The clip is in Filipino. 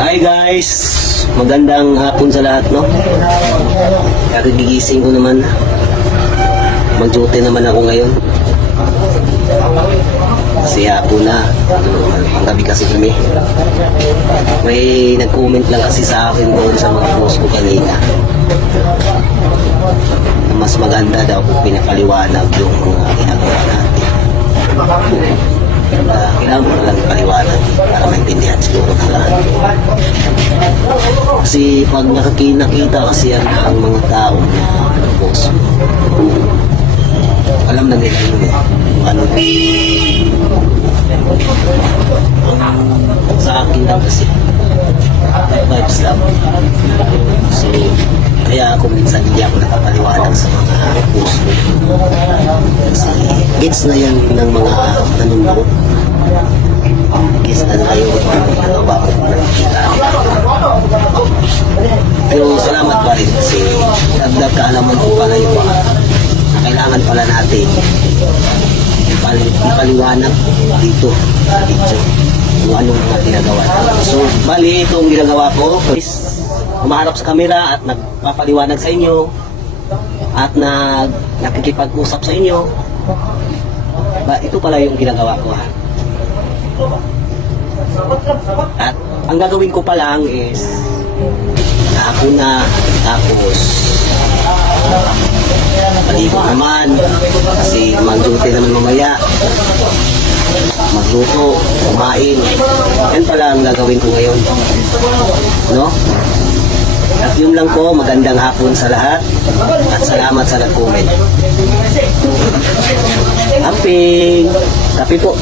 Hi guys! Magandang hapon sa lahat, no? Kagigising ko naman. Mag-duty naman ako ngayon. Kasi hapon na. Panggabi kasi kami. May nag-comment lang kasi sa akin doon sa mga post ko kanina. Na mas maganda daw kung pinapaliwanag yung mga ginagawa natin. Kailangan mo na lang paliwanag para maintindihan siguro ng lahat. Kasi pag nakita kasi yan ang mga tao na boss, alam na nila yun eh. Ano ang sa akin lang kasi vibes lang. So kaya ako minsan hindi ako nakapaliwanag sa mga post ko. Kasi gets na yan ng mga nanonood. Gets na nila yung nagawa ko na nakita. Pero salamat pa rin kasi dagdag kaalaman ko pala yung mga kailangan pala natin ipaliwanag dito sa video kung anong mga ginagawa. So bali itong ginagawa ko is umaharap sa camera at nagpapaliwanag sa inyo at nakikipag-usap sa inyo. Ito pala yung ginagawa ko ha. At ang gagawin ko pa lang is ako na tapos maligo naman kasi mag-duty naman mamaya, magluto, kumain. Yan pala ang gagawin ko ngayon, no? At yun lang po, magandang hapon sa lahat at salamat sa nag-comment. Happy! Kape po!